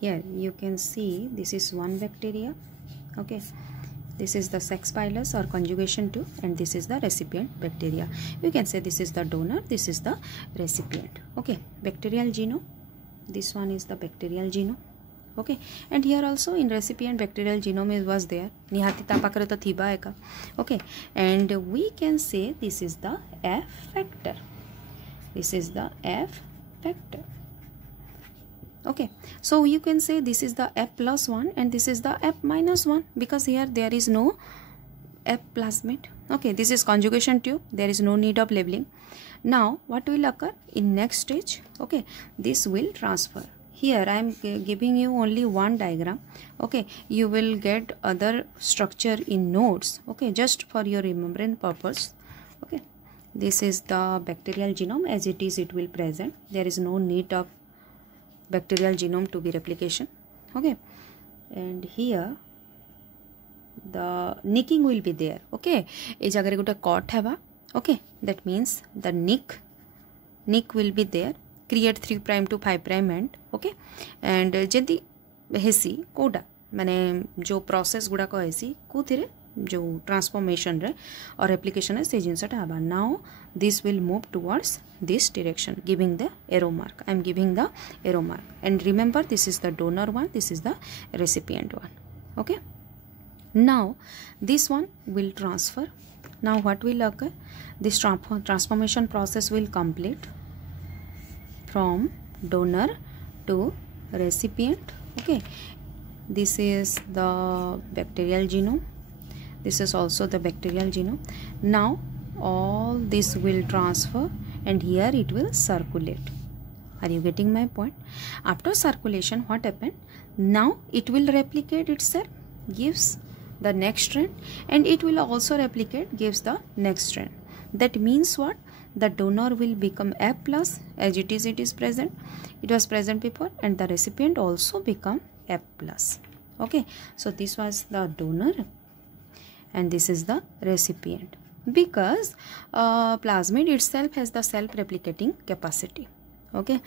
here you can see this is one bacteria. Okay, this is the sex pilus or conjugation tube, and this is the recipient bacteria. You can say this is the donor, this is the recipient. Okay, bacterial genome, this one is the bacterial genome. Okay, and here also in recipient bacterial genome was there, nihati ta pakare to thiba eka. Okay, and we can say this is the F factor, this is the F factor. Okay, so you can say this is the F plus 1 and this is the F minus 1, because here there is no F plasmid. Okay, this is conjugation tube, there is no need of labeling. Now what will occur in next stage? Okay, this will transfer. Here I am giving you only one diagram. Okay, you will get other structure in notes. Okay, just for your remembrance purpose. Okay, this is the bacterial genome as it is, it will present. There is no need of bacterial genome to be replication. Okay, and here the nicking will be there. Okay, ए जगह गोटे cut हेबा. Okay, that means the nick will be there, create 3' to 5' end. Okay, and जदी हेसी कोडा माने जो process गुडा को हेसी कोथिरे जो transformation रे और एप्लीकेशन से जिनसटा हबा. Now this will move towards this direction, giving the arrow mark. I am giving the arrow mark, and remember this is the donor one, this is the recipient one. Okay, now this one will transfer. Now what will occur? This transformation process will complete from donor to recipient. Okay, this is the bacterial genome, this is also the bacterial genome. Now all this will transfer and here it will circulate. Are you getting my point? After circulation, what happened? Now it will replicate itself, gives the next strand, and it will also replicate, gives the next strand. That means what? The donor will become F plus as it is present, it was present before, and the recipient also become F plus. Okay, so this was the donor and this is the recipient, because plasmid itself has the self-replicating capacity. Okay,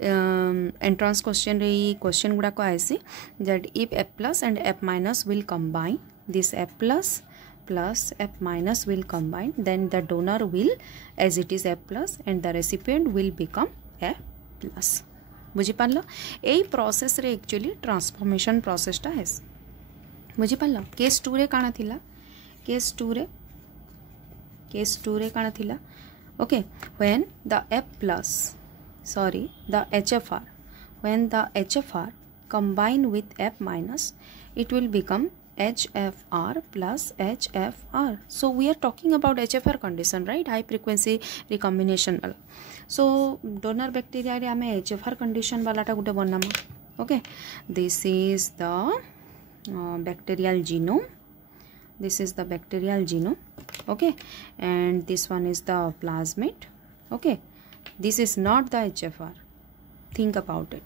entrance question re question guda ko aise that if F plus and F minus will combine, this F plus plus F minus will combine, then the donor will as it is F plus and the recipient will become F plus. बुझी पारल a process रे actually transformation प्रोसेसटा है. बुझी पारल. Case 2 रे काना थिला, case 2 रे काना थिला. Okay, when the F plus the HFR, when the HFR combine with F minus, it will become HFR plus HFR. So we are talking about HFR condition, right? High frequency recombination वाला. So donor bacteria रे आमे HFR condition वाला टा गुटे बनामा. Okay, this is the bacterial genome. This is the bacterial genome. Okay, and this one is the plasmid. Okay, this is not the HFR. Think about it.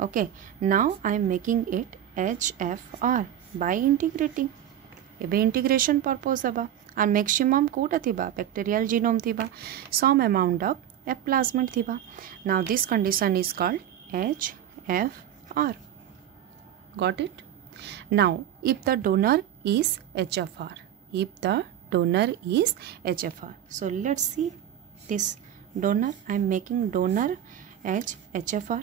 Okay, now I am making it HFR by integrating. एबे integration purpose हबा और maximum Kota थिबा bacterial genome थिबा, some amount of F plasmid थिबा. Now this condition is called HFR. Got it? Now if the donor is HFR, so let's see this donor. I am making donor as HFR.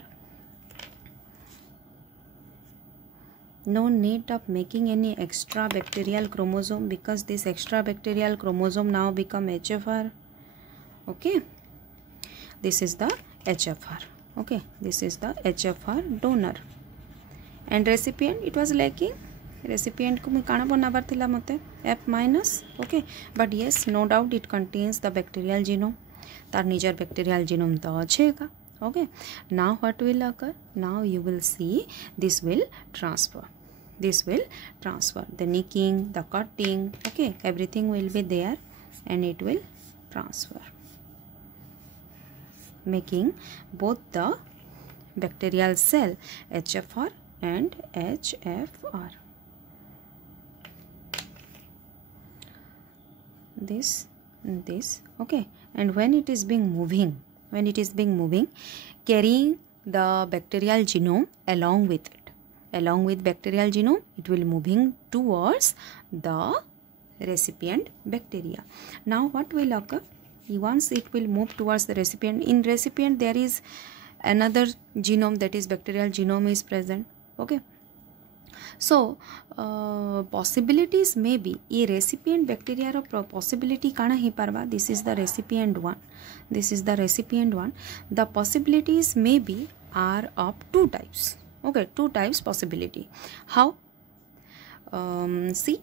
No need of making any extra bacterial chromosome, because this extra bacterial chromosome now become HFR. Okay, this is the HFR. Okay, this is the HFR donor. And recipient, it was lacking. Recipient को मैं काना बनावर थिला मते F minus. Okay, but yes, no doubt it contains the bacterial genome. तार निजर bacterial genome तो अच्छे का. Okay, now what will occur? Now you will see this will transfer. This will transfer. The nicking, the cutting, okay, everything will be there and it will transfer, making both the bacterial cell HFR and HFR. This, okay, and when it is being moving, carrying the bacterial genome along with it, along with bacterial genome, it will moving towards the recipient bacteria. Now what will occur? Once it will move towards the recipient, in recipient there is another genome, that is bacterial genome is present. Okay, so possibilities may be a recipient bacteria ro possibility kana hi parva. This is the recipient one, this is the recipient one. The possibilities may be are of two types. Okay, two types possibility. How? See,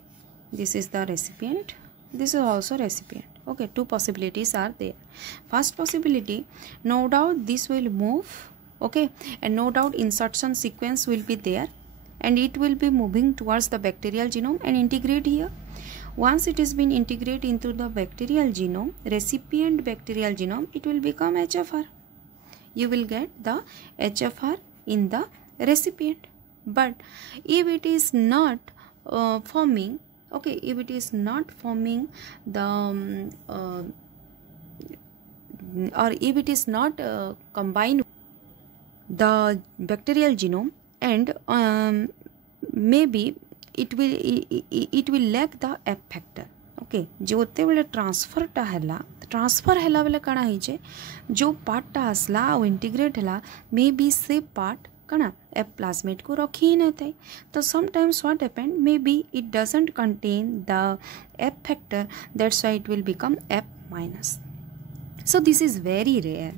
this is the recipient, this is also recipient. Okay, two possibilities are there. First possibility, no doubt this will move, okay, and no doubt insertion sequence will be there, and it will be moving towards the bacterial genome and integrate here. Once it has been integrated into the bacterial genome, recipient bacterial genome, it will become HFR. You will get the HFR in the recipient. But if it is not forming, okay, if it is not forming the or if it is not combined the bacterial genome, and maybe it will lack the F factor. Okay जोते बेले ट्रांसफरटा हैला transfer हैला बेले काना हिचे जो पार्टटा आसला आ integrate हैला मे बी से पार्ट काना एफ प्लाज्मेट को रखी ही न थाई. तो sometimes what happened may be it doesn't contain the F factor, that's why it will become F minus. So this is very rare.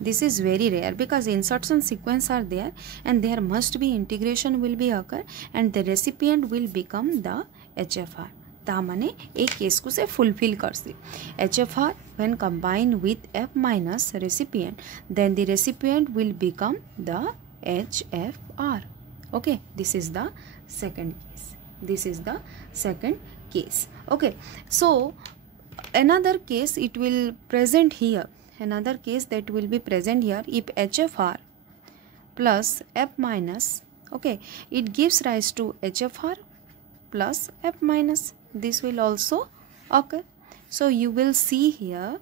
This is very rare because insertion sequence are there and there must be integration will be occur and the recipient will become the HFR. तामने एक case को से fulfil कर सी. HFR when combined with F minus recipient, then the recipient will become the HFR. Okay, this is the second case. This is the second case. Okay, so another case it will present here. Another case that will be present here if HFR plus F minus, okay, it gives rise to HFR plus F minus. This will also occur. So you will see here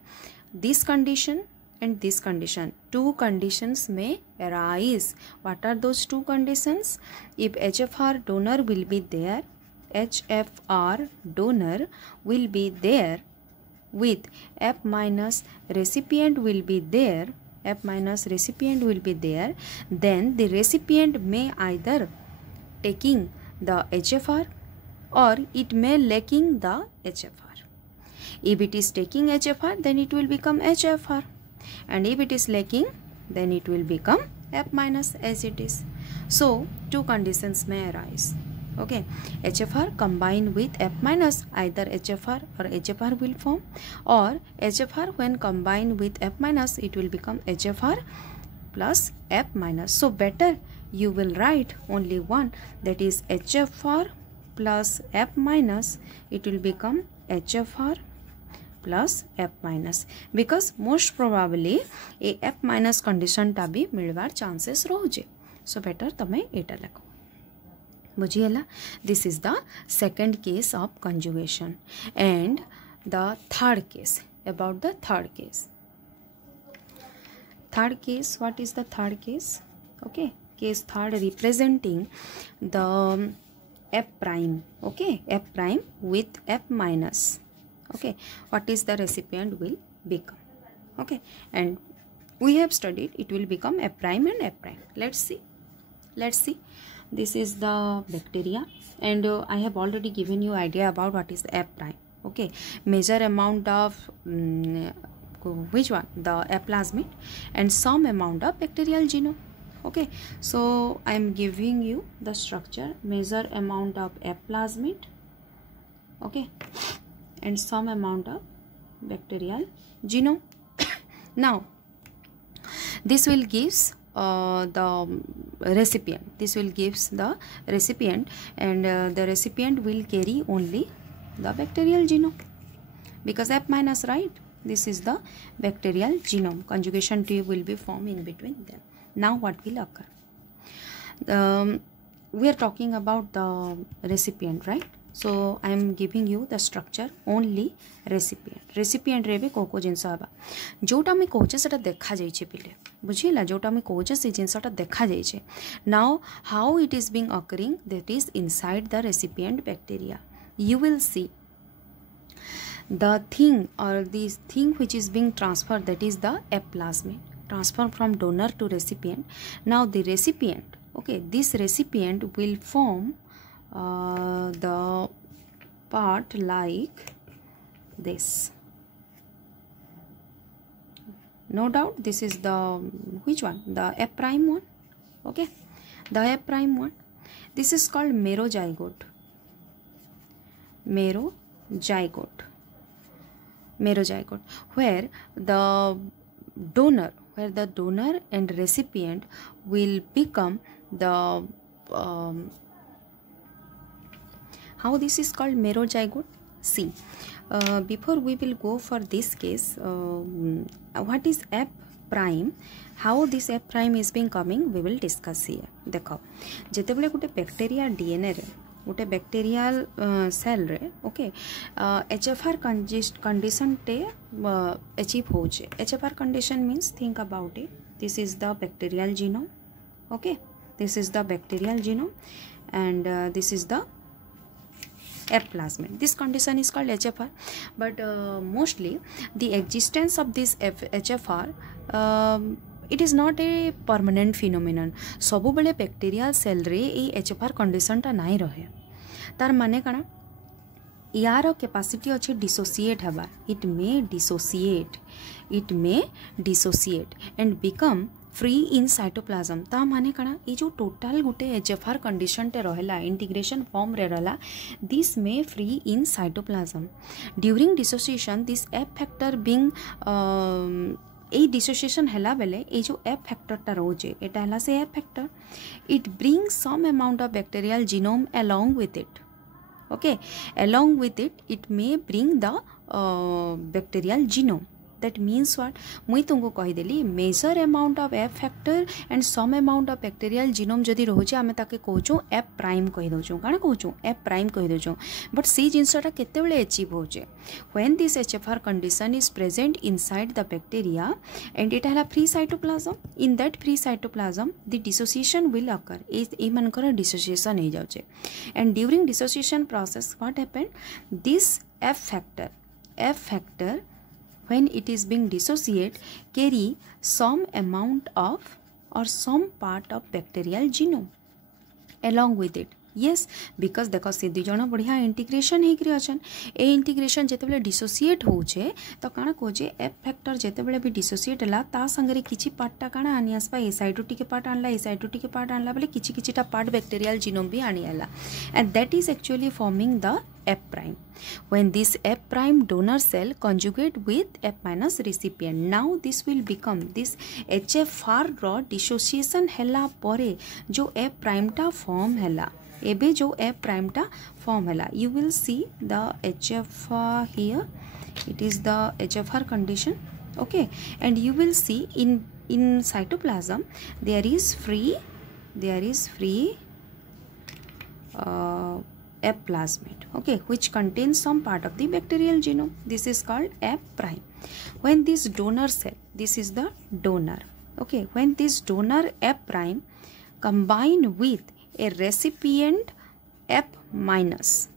this condition and this condition. Two conditions may arise. What are those two conditions? If HFR donor will be there, HFR donor will be there with F minus recipient will be there, F minus recipient will be there, then the recipient may either taking the HFR or it may lacking the HFR. If it is taking HFR, then it will become HFR, and if it is lacking, then it will become F minus as it is. So two conditions may arise. Okay, HFR combined with F minus, either HFR or HFR will form, or HFR when combined with F minus it will become HFR plus F minus. So better you will write only one, that is HFR plus F minus, it will become HFR plus F minus, because most probably a F minus condition टा भी मिलवार chances रोजे. So better तमें एटा लको. बुझिएला. This is the second case of conjugation. And the third case, about the third case. Third case, what is the third case? Okay, case third representing the F prime. Okay, F prime with F minus. Okay, what is the recipient will become. Okay, and we have studied it will become F prime and F prime. Let's see. This is the bacteria, and I have already given you idea about what is the F prime. Okay, major amount of which one, the F plasmid, and some amount of bacterial genome. Okay, so I am giving you the structure, major amount of F plasmid, okay, and some amount of bacterial genome. Now this will gives the recipient, this will gives the recipient, and the recipient will carry only the bacterial genome, because F minus, right? This is the bacterial genome. Conjugation tree will be formed in between them. Now what will occur? We are talking about the recipient, right? so I am giving you the structure only recipient रे भी को जिनस हवा जोटा मैं कहे से देखा जाइए पिले बुझीला जोटा मैं कहे से जिनसा देखा जाइए now how it is being occurring that is inside the recipient bacteria you will see the thing or this thing which is being transferred, that is the F plasmid transfer from donor to recipient. Now the recipient, okay, this recipient will form the part like this. No doubt this is the which one, the F prime one, okay, the F prime one. This is called merozygote. Merozygote, where the donor and recipient will become the how this is called merozygote. See, before we will go for this case, what is F prime, how this F prime is being coming, we will discuss here. देखो जेते बेले गुटे bacteria DNA रे गोटे bacterial cell रे okay HFR condition टे achieve होचे. HFR condition means think about it, this is the bacterial genome, okay, this is the bacterial genome and this is the F plasmid. This condition is called HFR, but mostly the existence of this HFR it is not a permanent phenomenon. सबु बेले bacterial cell रे ए HFR condition टा नहीं रहे. तार माने काना यार कैपेसिटी अच्छे डिसोसिएट हवा. It may dissociate and become free in cytoplasm. ता माने काना ये जो टोटल गुटे एचएफआर कंडीशन टे रहला इंटीग्रेशन फॉर्म रे रहला, this may free in cytoplasm. During dissociation this F factor being a dissociation हैला बेले ए जो एफ फैक्टर टा रोचे एटा हैला से F factor, it brings some amount of bacterial genome along with it. Okay, along with it may bring the bacterial genome. That means what? मुई तुमको कहीदेली major amount of F factor and some amount of bacterial genome जदि रोचे आमे ताके कहूँ F prime कहीदे. काण कहूँ एफ प्राइम कहीदे. बट से जिनसटा केतेबेले अचीव होचे when this HFR condition is present inside the bacteria and it हैला free cytoplasm. In that free cytoplasm the dissociation will occur. ए मानकर डिसोसिएशन हो जाउचे and during dissociation process what happened, this F factor when it is being dissociate carry some amount of or some part of bacterial genome along with it. yes, because देखो से दुई जन बढ़िया integration होकर अच्छन. A integration जितेबाला dissociate होचे तो काण कहे एफ फैक्टर जितेबाला भी डिसोसिएट है ता संगे किछि पार्टा काण आनी आसबा. ए साइडु टिके पार्ट आणला, ए साइडु टिके पार्ट आणला बेले किछि किछिटा पार्ट बैक्टीरियल जीनोम भी आनी आला and that is actually forming the F prime. When this F prime donor cell conjugate with F minus recipient, now this will become this HFR रो dissociation हैला परे जो F prime टा form हैला एबे जो F prime टा form हैला. You will see the HFR here. It is the HFR condition, okay, and you will see in cytoplasm there is free F plasmid, okay, which contains some part of the bacterial genome. This is called F prime. When this donor cell, this is the donor, okay, when this donor F prime combine with a recipient F minus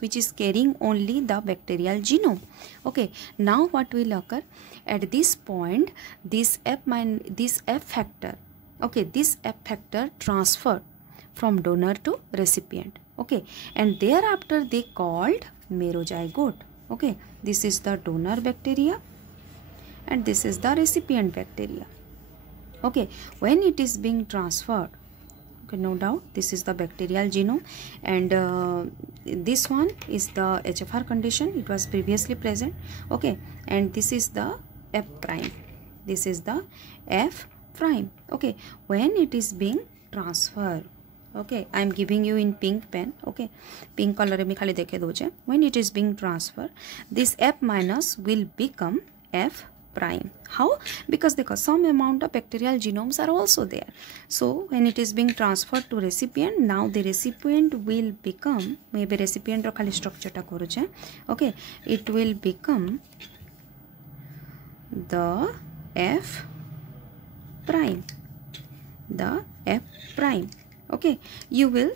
which is carrying only the bacterial genome, okay, now what will occur at this point, this F factor, okay, this F factor transfer from donor to recipient, okay, and thereafter they called merozygote, okay. This is the donor bacteria and this is the recipient bacteria, okay. When it is being transferred, okay, no doubt this is the bacterial genome and this one is the HFR condition, it was previously present, okay, and this is the F prime, this is the F prime, okay. When it is being transferred, okay, I am giving you in pink pen, okay, pink color में खाली देखे दोचे. When it is being transferred, this F minus will become F prime. How? Because some amount of bacterial genomes are also there. So when it is being transferred to recipient, now the recipient will become, maybe recipient ro khali structure ta koruche. Okay, it will become the F prime. The F prime. Okay, you will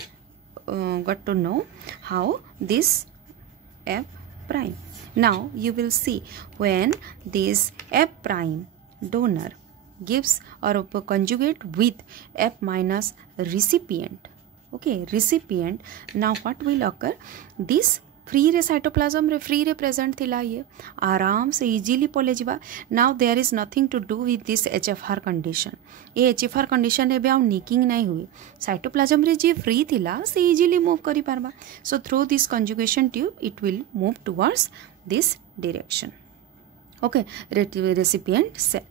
got to know how this F prime. Now you will see when this F prime donor gives or conjugate with F minus recipient. Okay, recipient. Now what will occur? This free रे cytoplasm रे free रे present थिला ये आराम से easily पले जिबा. Now there is nothing to do with this HFR condition. ये एचएफआर कंडीशन एबे आउ निकिंग नहीं हुई. साइटोप्लाज्म रे जे फ्री थिला से इजीली मूव करि पारबा. So through this conjugation tube it will move towards this direction. Okay, recipient cell.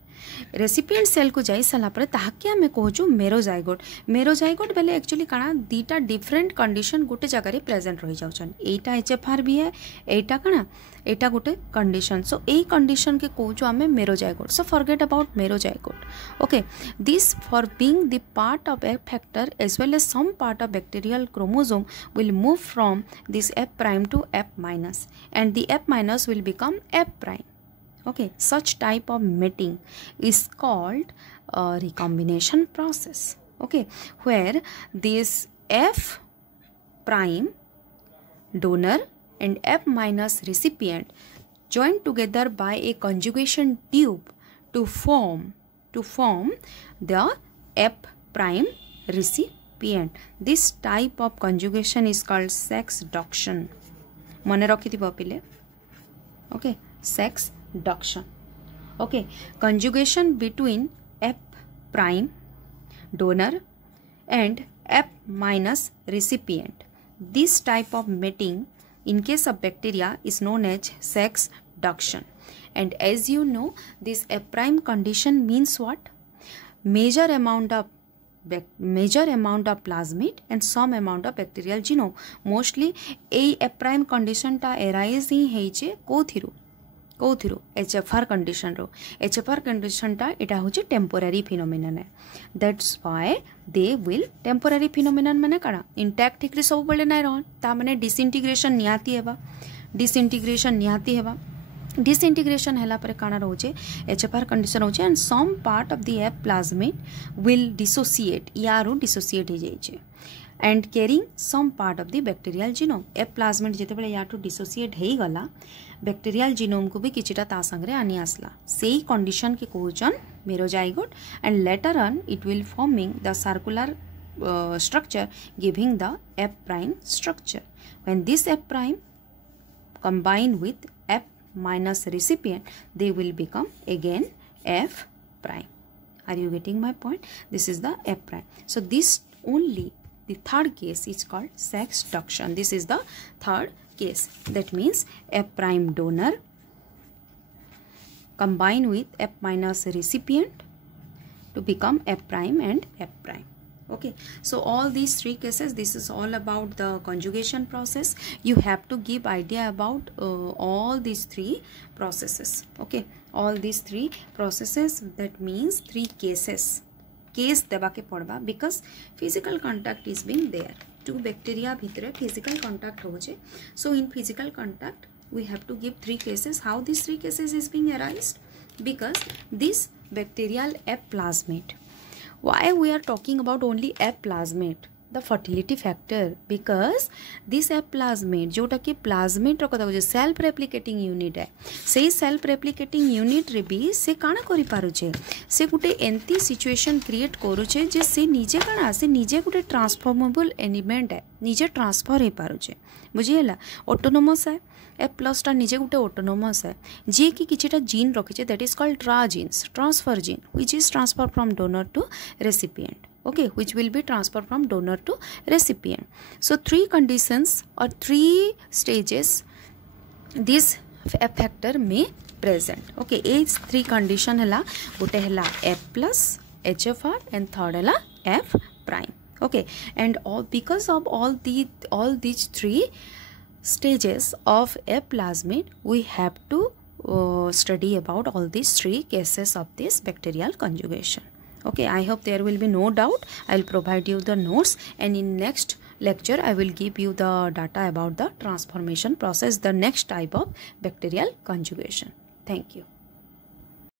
Recipient cell को जाई साला पर ताके हमें कहूँ मेरोजाइगोट. मेरोजाइगोट बेले एक्चुअली काना दीटा डिफरेंट कंडीशन गोटे जगह प्रेजेंट रही जाउछन. एटा एचएफआर भी है, एटा काना एटा गोटे कंडीशन. सो ए कंडीशन के कहूँ हमें merozygote. So forget about merozygote. Okay, this for being the part of F factor as well as some part of bacterial chromosome will move from this F prime to F minus and the F minus will become F prime. Okay, such type of mating is called a recombination process. Okay, where this F prime donor and F minus recipient join together by a conjugation tube to form the F prime recipient. This type of conjugation is called sexduction. मने रखिथिबो पिले. Okay, sex duction. Okay, conjugation between F prime donor and F minus recipient. This type of mating in case of bacteria is known as sexduction. And as you know, this F prime condition means what? Major amount of plasmid and some amount of bacterial genome. Mostly a F prime condition ta arise ही हेचे कोथिरु HFR condition रो. HFR condition टा एटा होचे temporary phenomenon है. That's why they will temporary phenomenon माने काना intact ठीक रे सब बेले नै रहन. ता माने डिसइंटीग्रेशन निहाती हेबा. डिसइंटीग्रेशन हैला पर काना रोचे एचएफआर कंडीशन होचे and some part of the F plasmid will dissociate यारो डिसोसिएट हो जाइछे and carrying some part of the bacterial genome. F plasmid जेते बेले याटू डिसोसिएट हेई गला बैक्टीरियल जीनोम को भी किछिटा ता संगरे आनी आसला. सेही कंडीशन के कहउचन merozygote and later on it will forming the circular structure giving the F prime structure. When this F prime combine with F minus recipient, they will become again F prime. Are you getting my point? This is the F prime. So this only the third case is called sexduction. This is the third case. That means F prime donor combine with F minus recipient to become F prime and F prime. Okay, so all these three cases, this is all about the conjugation process. You have to give idea about all these three processes. Okay, all these three processes, that means three cases. Case deba ke padba because physical contact is being there. Two bacteria bhitare physical contact hoche. So in physical contact we have to give three cases. How these three cases is being arised? Because this bacterial F plasmid. Why we are talking about only F plasmid? The fertility factor, because this F plasmid जोटा कि plasmid रो कथा होजे self replicating unit है. से self replicating unit रे भी से काना करि पारुचे, से गुटे एंती सिचुएशन क्रिएट करूचे जे से निजे काना से निजे गुटे ट्रांसफॉर्मेबल एलिमेंट है, निजे ट्रांसफर हे पारुचे. बुझियला ऑटोनोमस है. F प्लस टा निजे गुटे ऑटोनोमस है जे कि किछिटा जीन रखिचे, that is called tra genes, transfer gene, which is transfer from donor to recipient. Okay, which will be transferred from donor to recipient. So three conditions or three stages this F factor may present. Okay, age three condition hela, gote hela F plus HFR and third hela F prime. Okay, and all because of all these three stages of F plasmid, we have to study about all these 3 cases of this bacterial conjugation. Okay, I hope there will be no doubt. I will provide you the notes, and in next lecture I will give you the data about the transformation process, the next type of bacterial conjugation. Thank you.